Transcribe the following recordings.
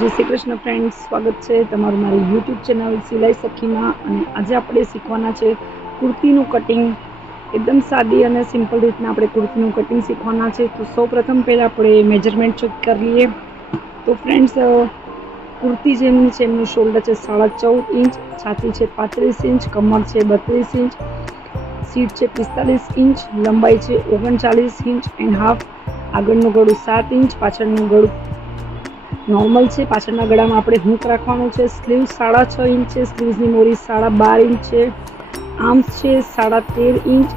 જય શ્રી કૃષ્ણ ફ્રેન્ડ્સ, સ્વાગત છે તમારું મારી યુટ્યુબ ચેનલ સિલાઈ સખીમાં. અને આજે આપણે શીખવાના છે કુર્તીનું કટિંગ. એકદમ સાદી અને સિમ્પલ રીતના આપણે કુર્તીનું કટિંગ શીખવાના છે. તો સૌપ્રથમ પહેલાં આપણે મેજરમેન્ટ ચેક કરી લઈએ. તો ફ્રેન્ડ્સ, કુર્તી જેમની છે એમનું શોલ્ડર છે 14.5 ઇંચ, છાતી છે 35 ઇંચ, કમર છે 32 ઇંચ, સીટ છે 45 ઇંચ, લંબાઈ છે 39 ઇંચ એન્ડ હાફ. આગળનું ગળું 7 ઇંચ, પાછળનું ગળું નોર્મલ છે. પાછળના ગળામાં આપણે હૂક રાખવાનું છે. સ્લીવ 6.5 ઇંચ છે, સ્લીવ્સની મોરી 12.5 ઇંચ છે, આર્મ્સ છે 13.5 ઇંચ,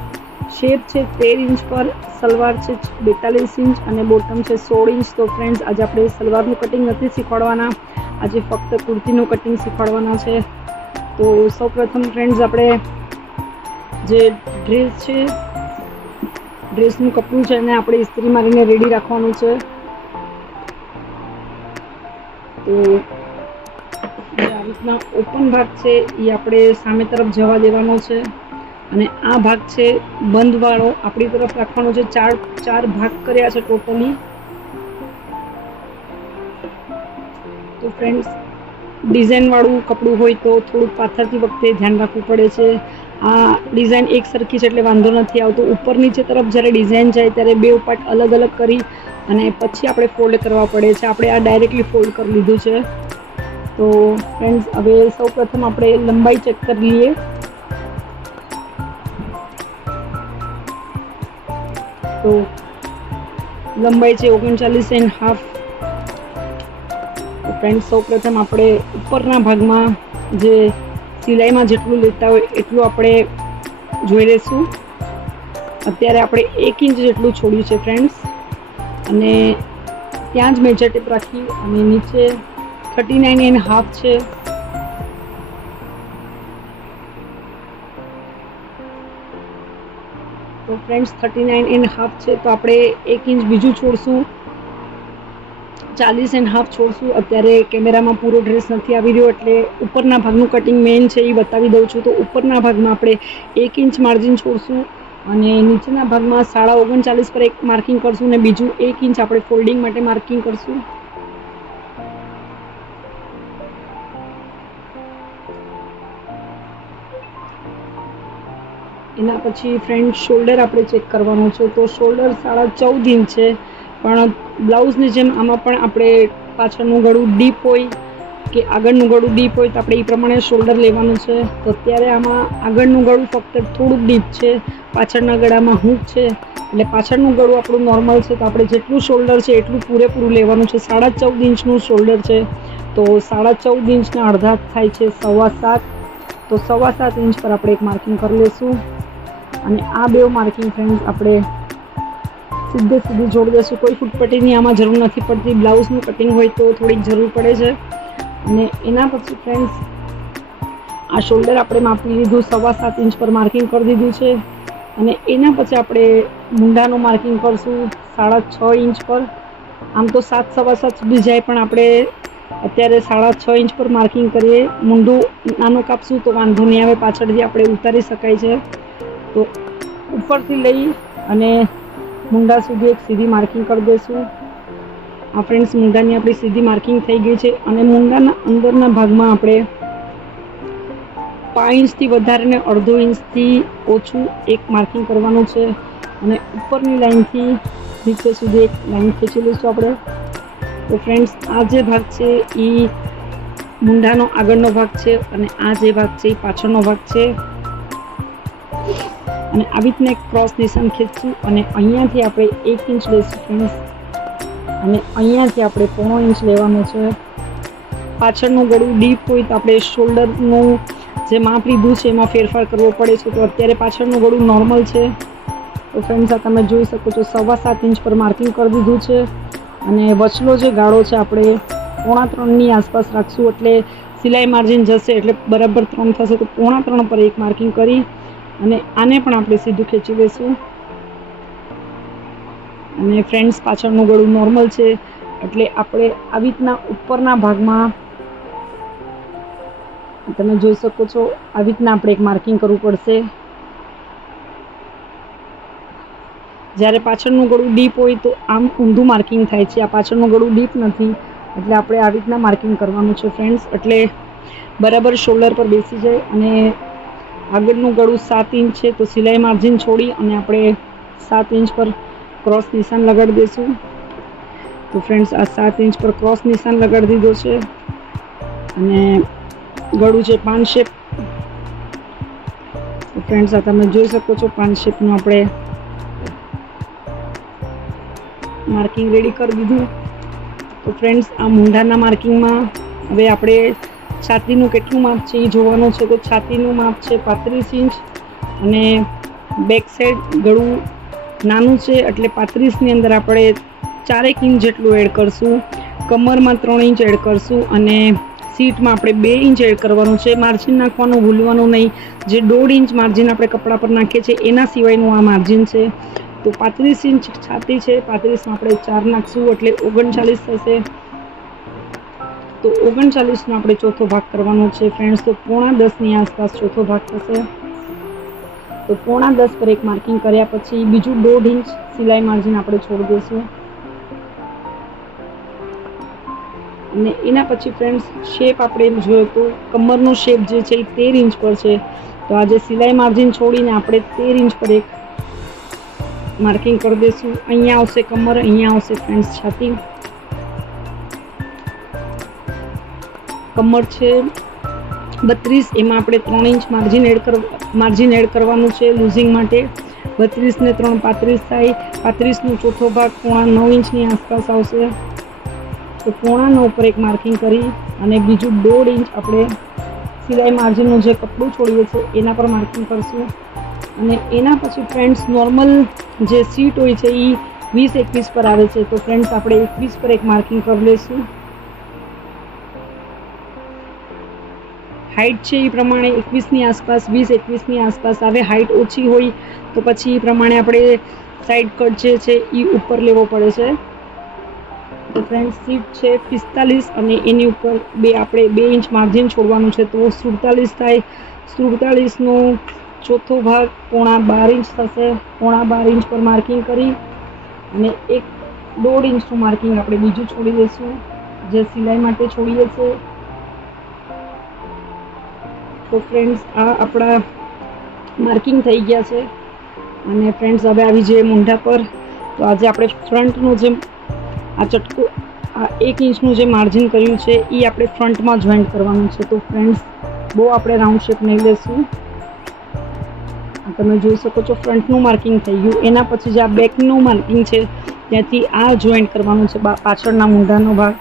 શેપ છે 13 ઇંચ પર, સલવાર છે 42 ઇંચ અને બોટમ છે 16 ઇંચ. તો ફ્રેન્ડ્સ, આજે આપણે સલવારનું કટિંગ નથી શીખવાડવાના, આજે ફક્ત કુર્તીનું કટિંગ શીખવાડવાના છે. તો સૌપ્રથમ ફ્રેન્ડ્સ, આપણે જે ડ્રેસ છે, ડ્રેસનું કપડું છે એને આપણે ઇસ્ત્રી મારીને રેડી રાખવાનું છે. તો આ રીતના ઓપન ભાગ છે એ આપણે સામે તરફ જવા દેવાનો છે અને આ ભાગ છે બંધવાળો આપણી તરફ રાખવાનો છે. ચાર ભાગ કર્યા છે ટોટલી. તો ફ્રેન્ડ્સ, ડિઝાઇનવાળું કપડું હોય તો થોડુંક પાથરતી વખતે ધ્યાન રાખવું પડે છે. આ ડિઝાઇન એક સરખી છે એટલે વાંધો નથી આવતો. ઉપર નીચે તરફ જ્યારે ડિઝાઇન જાય ત્યારે બે પાર્ટ અલગ અલગ કરી અને પછી આપણે ફોલ્ડ કરવા પડે છે. આપણે આ ડાયરેક્ટલી ફોલ્ડ કરી લીધું છે. તો ફ્રેન્ડ્સ, હવે સૌપ્રથમ આપણે લંબાઈ ચેક કરી લઈએ. તો લંબાઈ છે 39.5. તો ફ્રેન્ડ્સ, સૌપ્રથમ આપણે ઉપરના ભાગમાં જે સિલાઈમાં જેટલું લેતા હોય એટલું આપણે જોઈ લઈશું. અત્યારે આપણે 1 ઇંચ જેટલું છોડ્યું છે ફ્રેન્ડ્સ, અને ત્યાં જ મેજર ટેપ રાખી અને નીચે 39.5 છે. તો ફ્રેન્ડ્સ, 39.5 છે. તો આપણે 1 ઇંચ બીજું છોડશું, 40.5 છોડશું. અત્યારે કેમેરામાં પૂરો ડ્રેસ નથી આવી રહ્યો એટલે ઉપરના ભાગનું કટિંગ મેઇન છે એ બતાવી દઉં છું. તો ઉપરના ભાગમાં આપણે 1 ઇંચ માર્જિન છોડશું અને નીચેના ભાગમાં 39.5 પર એક માર્કિંગ કરશું અને બીજું 1 ઇંચ આપણે ફોલ્ડિંગ માટે માર્કિંગ કરશું. એના પછી ફ્રેન્ડ, શોલ્ડર આપણે ચેક કરવાનું છે. તો શોલ્ડર 14.5 ઇંચ છે, પણ બ્લાઉઝની જેમ આમાં પણ આપણે પાછળનું ગળું ડીપ હોય કે આગળનું ગળું ડીપ હોય તો આપણે એ પ્રમાણે શોલ્ડર લેવાનું છે. તો અત્યારે આમાં આગળનું ગળું ફક્ત થોડુંક ડીપ છે, પાછળના ગળામાં હૂક છે એટલે પાછળનું ગળું આપણું નોર્મલ છે. તો આપણે જેટલું શોલ્ડર છે એટલું પૂરેપૂરું લેવાનું છે. 14.5 ઇંચનું શોલ્ડર છે. તો 14.5 ઇંચના અડધા થાય છે 7.25. તો 7.25 ઇંચ પર આપણે એક માર્કિંગ કરી લઈશું અને આ બે માર્કિંગ ફ્રેન્ડ્સ આપણે સીધી જોડી દઈશું. કોઈ ફૂટપટ્ટીની આમાં જરૂર નથી પડતી. બ્લાઉઝનું કટિંગ હોય તો થોડીક જરૂર પડે છે. અને એના પછી ફ્રેન્ડ્સ, આ શોલ્ડર આપણે માપી લીધું, 7.25 ઇંચ પર માર્કિંગ કરી દીધું છે. અને એના પછી આપણે મૂંઢાનું માર્કિંગ કરશું 6.5 ઇંચ પર. આમ તો 7.25 સુધી જાય, પણ આપણે અત્યારે 6.5 ઇંચ પર માર્કિંગ કરીએ. મૂંઢું નાનું કાપશું તો વાંધો નહીં આવે, પાછળથી આપણે ઉતારી શકાય છે. તો ઉપરથી લઈ અને મૂંઢા સુધી એક સીધી માર્કિંગ કરી દઈશું. આ ફ્રેન્ડ્સ, મૂંઢાની આપણી સીધી માર્કિંગ થઈ ગઈ છે. અને મૂંઢાના અંદરના ભાગમાં આપણે 5 ઇંચથી વધારે ને 1/2 ઇંચથી ઓછું એક માર્કિંગ કરવાનું છે. અને ઉપરની લાઇનથી નીચે સુધી એક લાઇન ખેંચી લઈશું આપણે. તો ફ્રેન્ડ્સ, આ જે ભાગ છે એ મૂંઢાનો આગળનો ભાગ છે અને આ જે ભાગ છે એ પાછળનો ભાગ છે. અને આવી રીતના એક ક્રોસ નિશાન ખેંચશું અને અહીંયાથી આપણે 1 ઇંચ લઈશું ફ્રેન્ડ્સ, અને અહીંયાથી આપણે 0.5 ઇંચ લેવાનું છે. પાછળનું ગળું ડીપ હોય તો આપણે શોલ્ડરનું જે માપ લીધું છે એમાં ફેરફાર કરવો પડે છે. તો અત્યારે પાછળનું ગળું નોર્મલ છે. તો ફ્રેન્ડ્સ, આ તમે જોઈ શકો છો 7.25 ઇંચ પર માર્કિંગ કરી દીધું છે. અને વચલો જે ગાળો છે આપણે 2.5 આસપાસ રાખશું, એટલે સિલાઈ માર્જિન જશે એટલે બરાબર 3 થશે. તો 3.5 પર એક માર્કિંગ કરી અને આને પણ આપણે સીધું ખેંચી લઈશું. અને ફ્રેન્ડ્સ, પાછળનું ગળું નોર્મલ છે એટલે આપણે આવી રીતના ઉપરના ભાગમાં તમે જોઈ શકો છો આવી રીતના આપણે એક માર્કિંગ કરવું પડશે. જ્યારે પાછળનું ગળું ડીપ હોય તો આમ ઊંધું માર્કિંગ થાય છે. આ પાછળનું ગળું ડીપ નથી એટલે આપણે આવી રીતના માર્કિંગ કરવાનું છે ફ્રેન્ડ્સ, એટલે બરાબર શોલ્ડર પર બેસી જાય. અને આગળનું ગળું 7 ઇંચ છે તો સિલાઈ માર્જિન છોડી અને આપણે 7 ઇંચ પર ક્રોસ નિશાન લગાડી દઈશું. તો ફ્રેન્ડ્સ આ 7 ઇંચ પર ક્રોસ નિશાન લગાડી દીધો છે. અને ગળું છે પાન શેપ. ફ્રેન્ડ્સ આ તમે જોઈ શકો છો પાન શેપનું આપણે માર્કિંગ રેડી કરી દીધું. તો ફ્રેન્ડ્સ આ મૂંઢાના માર્કિંગમાં હવે આપણે છાતીનું કેટલું માપ છે એ જોવાનું છે. તો છાતીનું માપ છે 35 ઇંચ અને બેક સાઈડ ગળું નાનું છે એટલે 35ની અંદર આપણે 4 ઇંચ જેટલું એડ કરશું. કમરમાં 3 ઇંચ એડ કરશું અને સીટમાં આપણે 2 ઇંચ એડ કરવાનું છે. માર્જિન નાખવાનું ભૂલવાનું નહીં. જે 1.5 ઇંચ માર્જિન આપણે કપડા પર નાખીએ છીએ એના સિવાયનું આ માર્જિન છે. તો 35 ઇંચ છાતી છે, 35માં આપણે 4 નાખશું એટલે 39 થશે. તો 39નો આપણે ચોથો ભાગ કરવાનો છે ફ્રેન્ડ્સ. તો 9:45ની આસપાસ ચોથો ભાગ થશે. તો 9:45 પર એક માર્કિંગ કર્યા પછી બીજું 1.5 ઇંચ સિલાઈ માર્જિન આપણે છોડી દઈશું. અને એના પછી ફ્રેન્ડ્સ શેપ આપણે જોઈએ તો કમરનો શેપ જે છે એ 13 ઇંચ પર છે. તો આજે સિલાઈ માર્જિન છોડીને આપણે 13 ઇંચ પર એક માર્કિંગ કરી દઈશું. અહીંયા આવશે કમર, અહીંયા આવશે ફ્રેન્ડ્સ છાતી. કમર છે 32, એમાં આપણે 3 ઇંચ માર્જિન એડ કરવાનું છે લૂઝિંગ માટે. 32 ને 3 35 થાય. 35નો ચોથો ભાગ 8.5 ઇંચની આસપાસ આવશે. તો 8.5 પર એક માર્કિંગ કરી અને બીજું 1.5 ઇંચ આપણે સિલાઈ માર્જિનનું જે કપડું છોડીએ છીએ એના પર માર્કિંગ કરશું. અને એના પછી ફ્રેન્ડ્સ નોર્મલ જે સીટ હોય છે એ 20-21 પર આવે છે. તો ફ્રેન્ડ્સ આપણે 21 પર એક માર્કિંગ કરી લઈશું. હાઇટ છે એ પ્રમાણે 21ની આસપાસ 20-21ની આસપાસ આવે. હાઇટ ઓછી હોય તો પછી એ પ્રમાણે આપણે સાઈડ કટ જે છે એ ઉપર લેવો પડે છે. તો ફ્રેન્ડ્સ સીટ છે 45 અને એની ઉપર આપણે 2 ઇંચ માર્જિન છોડવાનું છે. તો 47 થાય. 47નો ચોથો ભાગ 12.5 ઇંચ થશે. 12.5 ઇંચ પર માર્કિંગ કરી અને 1.5 ઇંચનું માર્કિંગ આપણે બીજું છોડી દઈશું જે સિલાઈ માટે છોડીએ છીએ. તો ફ્રેન્ડ્સ આ આપણા માર્કિંગ થઈ ગયા છે. અને ફ્રેન્ડ્સ હવે આવી જઈએ મૂંઢા પર. તો આજે આપણે ફ્રન્ટનું જે આ ચટકો આ 1 ઇંચનું જે માર્જિન કર્યું છે એ આપણે ફ્રન્ટમાં જોઈન્ટ કરવાનું છે. તો ફ્રેન્ડ્સ બહુ આપણે રાઉન્ડ શેપ નહીં લેશું. તમે જોઈ શકો છો ફ્રન્ટનું માર્કિંગ થઈ ગયું. એના પછી જે આ બેકનું માર્કિંગ છે ત્યાંથી આ જોઈન્ટ કરવાનું છે પાછળના મૂંઢાનો ભાગ.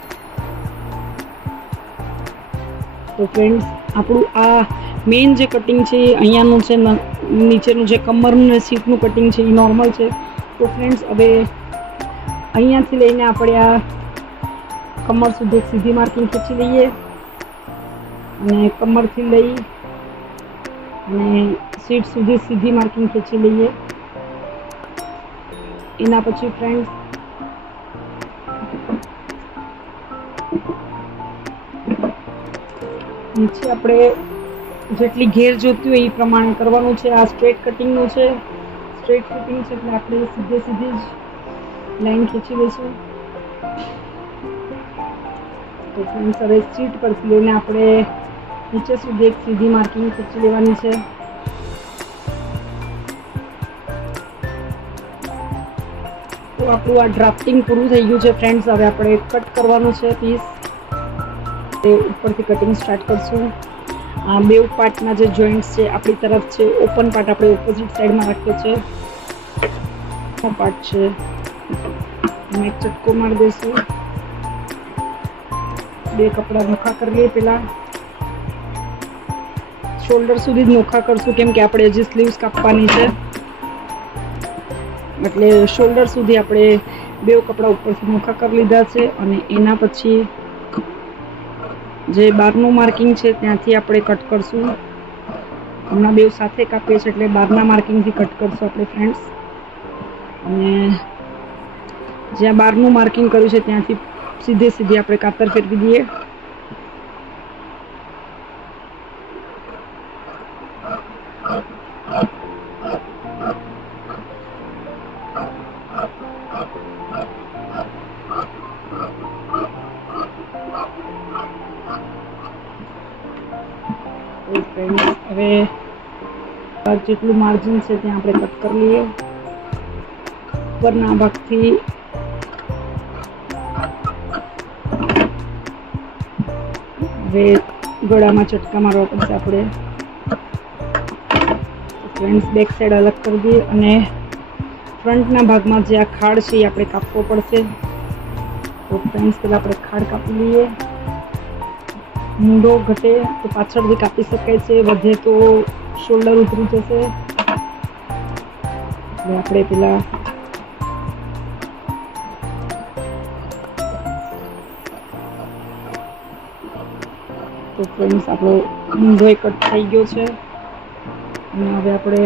તો ફ્રેન્ડ્સ આપણું આ મેઇન જે કટિંગ છે એ અહીંયાનું છે. નીચેનું જે કમરનું ને સીટનું કટિંગ છે એ નોર્મલ છે. તો ફ્રેન્ડ્સ હવે અહીંયાથી લઈને આપણે આ કમર સુધી એક સીધી માર્કિંગ ખેંચી લઈએ અને કમરથી લઈ અને સીટ સુધી સીધી માર્કિંગ ખેંચી લઈએ. એના પછી ફ્રેન્ડ્સ નીચે આપણે જેટલી ઘેર જોતી હોય એ પ્રમાણે કરવાનું છે. આ સ્ટ્રેટ કટિંગનું છે, સ્ટ્રેટ ફિટિંગ છે એટલે આપણે સીધી જ લાઈન ખેંચી લઈશું. તો ફ્રેન્ડ્સ હવે સીટ પરથી લઈને આપણે નીચે સુધી એક સીધી માર્કિંગ ખેંચી લેવાની છે. તો આપણું આ ડ્રાફ્ટિંગ પૂરું થઈ ગયું છે ફ્રેન્ડ્સ. હવે આપણે કટ કરવાનું છે પીસ. તે ઉપરથી કટિંગ સ્ટાર્ટ કરશું. આ બે પાર્ટના જે જોઈન્ટ્સ છે આપણી તરફ છે, ઓપન પાર્ટ આપણે ઓપોઝિટ સાઈડમાં રાખીએ છીએ. પાર્ટ છે અમે એક ચટકો મારી દઈશું. બે કપડા નોખા કરી લઈએ. પહેલા શોલ્ડર સુધી જ નોખા કરશું કેમ કે આપણે હજી સ્લીવ્સ કાપવાની છે એટલે શોલ્ડર સુધી આપણે બે કપડા ઉપરથી નોખા કરી લીધા છે. અને એના પછી જે બહારનું માર્કિંગ છે ત્યાંથી આપણે કટ કરશું. હમણાં બે સાથે કાપીએ છીએ એટલે બહારના માર્કિંગથી કટ કરશું આપણે ફ્રેન્ડ્સ. અને જ્યાં બહારનું માર્કિંગ કર્યું છે ત્યાંથી સીધી આપણે કાતર ફેરવી દઈએ. તો ફ્રેન્ડ્સ હવે જેટલું માર્જિન છે ત્યાં આપણે કટ કરી લઈએ. ઉપરના ભાગથી હવે ગળામાં ચટકા મારવા પડશે આપણે. ફ્રેન્ડ્સ બેક સાઈડ અલગ કરી દઈએ અને ફ્રન્ટના ભાગમાં જે આ ખાડ છે એ આપણે કાપવો પડશે. તો ફ્રેન્ડ્સ પહેલાં આપણે ખાડ કાપી લઈએ. મૂંઢો ઘટે તો પાછળથી કાપી શકાય છે, વધે તો શોલ્ડર ઉતરી જશે. એટલે આપણે પેલા તો ફ્રેન્ડ્સ આપણો મૂંઢો કટ થઈ ગયો છે અને હવે આપણે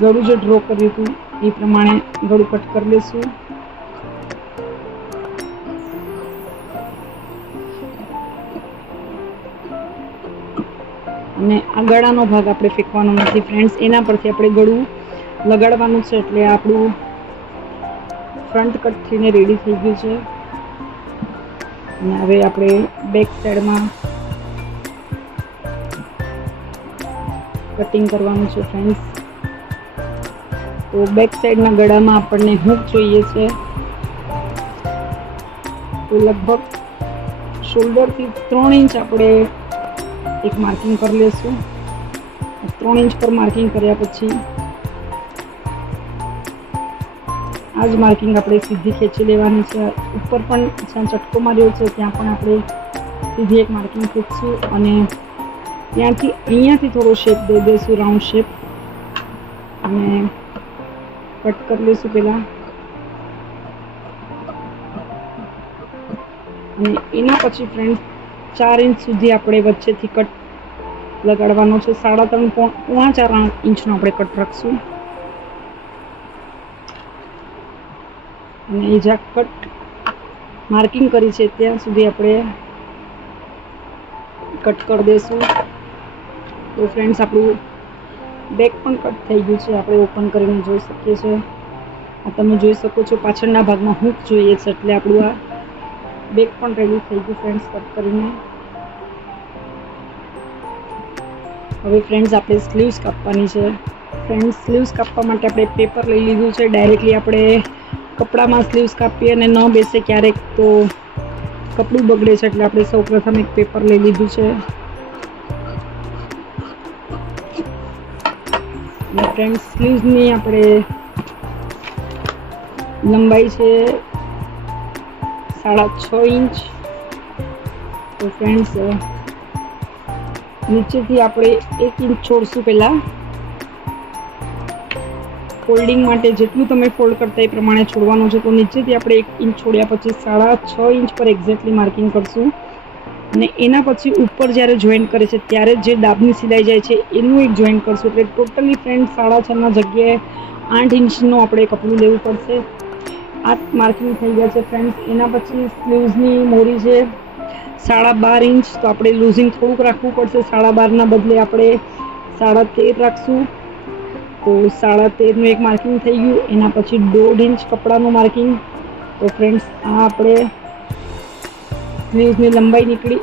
ગળું જે ડ્રો કર્યું હતું એ પ્રમાણે ગળું કટ કરી લઈશું. અને આ ગળાનો ભાગ આપણે ફેંકવાનો નથી ફ્રેન્ડ્સ, એના પરથી આપણે ગળું લગાડવાનું છે. એટલે આપણું ફ્રન્ટ કટ થઈને રેડી થઈ ગયું છે. અને હવે આપણે બેક સાઈડમાં કટિંગ કરવાનું છે ફ્રેન્ડ્સ. તો બેક સાઈડના ગળામાં આપણને હૂક જોઈએ છે. તો લગભગ શોલ્ડરથી 3 ઇંચ આપણે એક માર્કિંગ કરી લેશું. 3 ઇંચ પર માર્કિંગ કર્યા પછી આ જ માર્કિંગ આપણે સીધી ખેંચી લેવાની છે. ઉપર પણ જ્યાં ચટકો માર્યો છે ત્યાં પણ આપણે સીધી એક માર્કિંગ ખેંચશું અને ત્યાંથી અહીંયાથી થોડો શેપ દઈ દઈશું, રાઉન્ડ શેપ, અને કટ કરી લઈશું પહેલાં. અને એના પછી ફ્રેન્ડ 4 ઇંચ સુધી આપણે વચ્ચેથી કટ લગાડવાનો છે. 3.5 પોણા 4 ઇંચનો આપણે કટ રાખશું. અને એ જ્યાં કટ માર્કિંગ કરી છે ત્યાં સુધી આપણે કટ કરી દઈશું. તો ફ્રેન્ડ્સ આપણું બેક પણ કટ થઈ ગયું છે. આપણે ઓપન કરીને જોઈ શકીએ છીએ. આ તમે જોઈ શકો છો પાછળના ભાગમાં હૂક જોઈએ છે, એટલે આપણું આ બેક પણ રેડી થઈ ગયું ફ્રેન્ડ્સ કટ કરીને. હવે ફ્રેન્ડ્સ આપણે સ્લીવ્સ કાપવાની છે. ફ્રેન્ડ્સ સ્લીવ્સ કાપવા માટે આપણે પેપર લઈ લીધું છે. ડાયરેક્ટલી આપણે કપડામાં સ્લીવ્સ કાપીએ અને ન બેસે ક્યારેક તો કપડું બગડે છે, એટલે આપણે સૌપ્રથમ એક પેપર લઈ લીધું છે. અને ફ્રેન્ડ્સ સ્લીવ્સની આપણે લંબાઈ છે 6.5 ઇંચ. તો ફ્રેન્ડ્સ નીચેથી આપણે 1 ઇંચ છોડશું. પહેલાં ફોલ્ડિંગ માટે જેટલું તમે ફોલ્ડ કરતા એ પ્રમાણે છોડવાનું છે. તો નીચેથી આપણે 1 ઇંચ છોડ્યા પછી 6.5 ઇંચ પર એક્ઝેક્ટલી માર્કિંગ કરશું. અને એના પછી ઉપર જ્યારે જોઈન્ટ કરે છે ત્યારે જે ડાબની સિલાઈ જાય છે એનું એક જોઈન્ટ કરશું. એટલે ટોટલી ફ્રેન્ડ 6.5 જગ્યાએ 8 ઇંચનું આપણે કપડું લેવું પડશે. આ માર્કિંગ થઈ ગયા છે ફ્રેન્ડ્સ. એના પછી સ્લીવ્સની મોરી છે 12.5 ઇંચ. તો આપણે લૂઝિંગ થોડુંક રાખવું પડશે. 12.5ના બદલે આપણે 13.5 રાખશું. તો 13.5નું એક માર્કિંગ થઈ ગયું. એના પછી 1.5 ઇંચ કપડાનું માર્કિંગ. તો ફ્રેન્ડ્સ આ આપણે સ્લીવ્સની લંબાઈ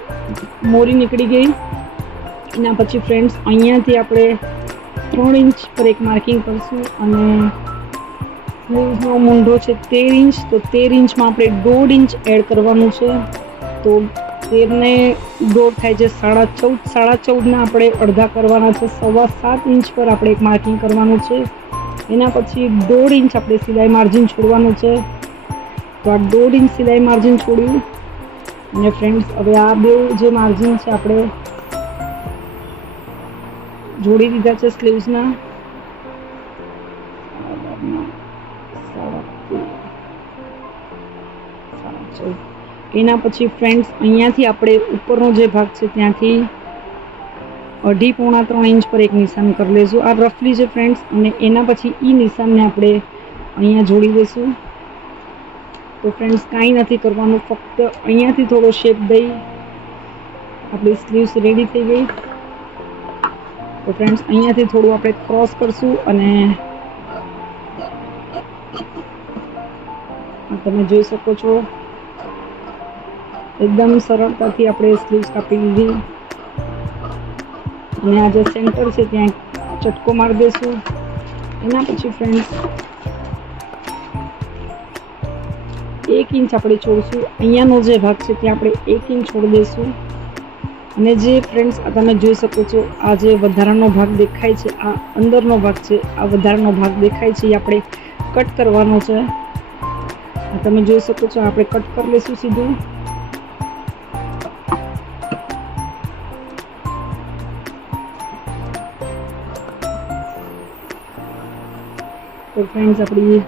મોરી નીકળી ગઈ. એના પછી ફ્રેન્ડ્સ અહીંયાથી આપણે 3 ઇંચ પર એક માર્કિંગ કરશું. અને સ્લીવ્સનો મૂંઢો છે 13 ઇંચ. તો 13 ઇંચમાં આપણે 1.5 ઇંચ એડ કરવાનું છે. તો 13 ને 1.5 થાય છે 14.5. 14.5ના આપણે અડધા કરવાના છે. 7.25 ઇંચ પર આપણે એક માર્કિંગ કરવાનું છે. એના પછી 1.5 ઇંચ આપણે સિલાઈ માર્જિન છોડવાનું છે. તો આ 1.5 ઇંચ સિલાઈ માર્જિન છોડ્યું. અને ફ્રેન્ડ્સ હવે આ બે જે માર્જિન છે આપણે જોડી દીધા છે સ્લીવ્સના. એના પછી ફ્રેન્ડ્સ અહીંયાથી આપણે ઉપરનો જે ભાગ છે ત્યાંથી 2.5 પોણા 3 ઇંચ પર એક નિશાન કરી લઈશું. આ રફલી છે ફ્રેન્ડ્સ. અને એના પછી એ નિશાનને આપણે અહીંયા જોડી દઈશું. તો ફ્રેન્ડ્સ કાંઈ નથી કરવાનું, ફક્ત અહીંયાથી થોડો શેપ દઈ આપણી સ્લીવ્સ રેડી થઈ ગઈ. તો ફ્રેન્ડ્સ અહીંયાથી થોડું આપણે ક્રોસ કરશું અને તમે જોઈ શકો છો એકદમ સરળતાથી આપણે સ્લીવ્સ કાપી લીધી અને આ જે સેન્ટર છે ત્યાં ચટકો મારી દઈશું. એના પછી ફ્રેન્ડ્સ 1 ઇંચ આપણે છોડશું. અહીંયાનો જે ભાગ છે ત્યાં આપણે 1 ઇંચ છોડી દઈશું. અને જે ફ્રેન્ડ્સ તમે જોઈ શકો છો, આ જે વધારાનો ભાગ દેખાય છે, આ અંદરનો ભાગ છે, આ વધારાનો ભાગ દેખાય છે, એ આપણે કટ કરવાનો છે. તમે જોઈ શકો છો, આપણે કટ કરી લઈશું સીધું. તો ફ્રેન્ડ્સ આપણી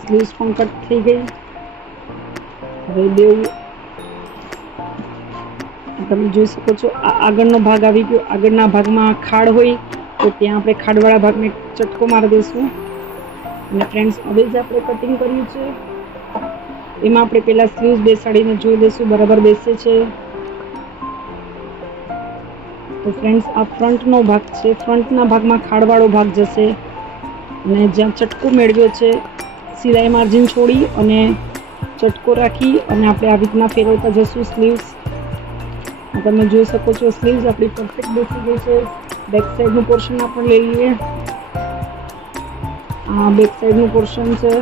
સ્લીવ્સ પણ કટ થઈ ગઈ. હવે બેઉ તમે જોઈ શકો છો, આ આગળનો ભાગ આવી ગયો. આગળના ભાગમાં ખાડ હોય તો ત્યાં આપણે ખાડવાળા ભાગને ચટકો મારી દઈશું. અને ફ્રેન્ડ્સ હવે જ આપણે કટિંગ કર્યું છે એમાં આપણે પહેલાં સ્લીવ્સ બેસાડીને જોઈ લઈશું બરાબર બેસે છે. તો ફ્રેન્ડ્સ આ ફ્રન્ટનો ભાગ છે. ફ્રન્ટના ભાગમાં ખાડવાળો ભાગ જશે અને જ્યાં ચટકો મેળવ્યો છે સિલાઈ માર્જિન છોડી અને ચટકો રાખી અને આપણે આવી રીતના ફેરવતા જશું સ્લીવ્સ. તમે જોઈ શકો છો, સ્લીવ્સ આપણી પરફેક્ટ બેસી ગઈ છે. બેક સાઈડનું પોર્શન આપણે લઈ લઈએ. આ બેક સાઈડનું પોર્શન છે.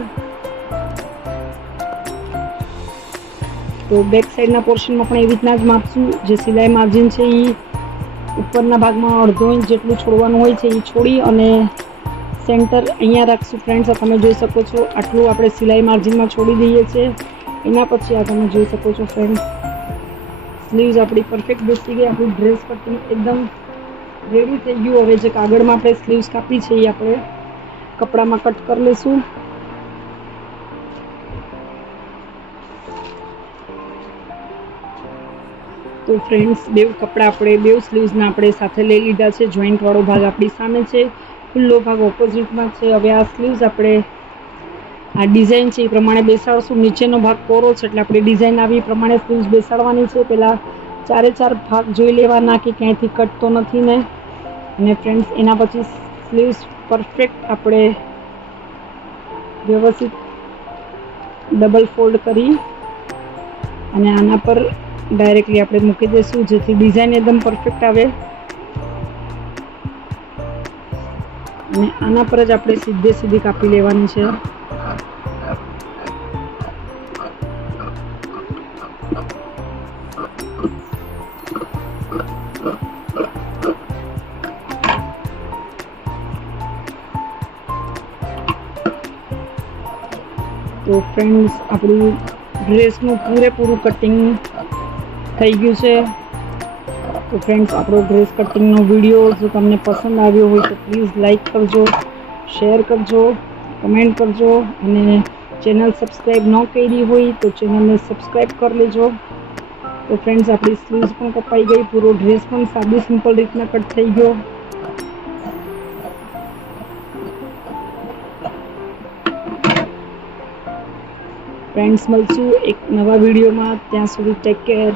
તો બેક સાઈડના પોર્શનમાં પણ એવી રીતના જ માપશું. જે સિલાઈ માર્જિન છે એ ઉપરના ભાગમાં 1/2 ઇંચ જેટલું છોડવાનું હોય છે, એ છોડી અને સેન્ટર અહીંયા રાખશું. ફ્રેન્ડ્સ તમે જોઈ શકો છો, આટલું આપણે સિલાઈ માર્જિનમાં છોડી દઈએ છીએ. એના પછી આ તમે જોઈ શકો છો ફ્રેન્ડ્સ, સ્લીવ્સ આપણી પરફેક્ટ બેસી ગઈ. આપણું ડ્રેસ કટિંગ એકદમ રેડી થઈ ગયું. હવે જે કાગળમાં આપણે સ્લીવ્સ કાપી છે એ આપણે કપડામાં કટ કરી લઈશું. તો ફ્રેન્ડ્સ બેઉ કપડાં બેઉ સ્લીવ્સના આપણે સાથે લઈ લીધા છે. જોઈન્ટવાળો ભાગ આપણી સામે છે, ખુલ્લો ભાગ ઓપોઝિટમાં છે. હવે આ સ્લીવ્સ આપણે આ ડિઝાઇન છે એ પ્રમાણે બેસાડશું. નીચેનો ભાગ કોરો છે એટલે આપણે ડિઝાઇન આવી પ્રમાણે સ્લીવ્સ બેસાડવાની છે. પહેલાં 4 ભાગ જોઈ લેવાના કે ક્યાંયથી કટ તો નથી ને. અને ફ્રેન્ડ્સ એના પછી સ્લીવ્સ પરફેક્ટ આપણે વ્યવસ્થિત ડબલ ફોલ્ડ કરી અને આના પર ડાયરેક્ટલી આપણે મૂકી દઈશું, જેથી ડિઝાઇન એકદમ પરફેક્ટ આવે. અને આના પર જ આપણે સીધી કાપી લેવાની છે. તો ફ્રેન્ડ્સ આપણું ડ્રેસનું પૂરેપૂરું કટિંગ થઈ ગયું છે. તો ફ્રેન્ડ્સ આપણો ડ્રેસ કટિંગનો વિડીયો જો તમને પસંદ આવ્યો હોય તો પ્લીઝ લાઈક કરજો, શેર કરજો, કમેન્ટ કરજો અને ચેનલ સબસ્ક્રાઈબ ન કરી હોય તો ચેનલને સબસ્ક્રાઈબ કરી લેજો. તો ફ્રેન્ડ્સ આપણી સ્લીવ્સ પણ કપાઈ ગઈ. પૂરો ડ્રેસ પણ સાદી સિમ્પલ રીતના કટ થઈ ગયો. ફ્રેન્ડ્સ મળશું એક નવા વિડીયોમાં. ત્યાં સુધી ટેક કેર.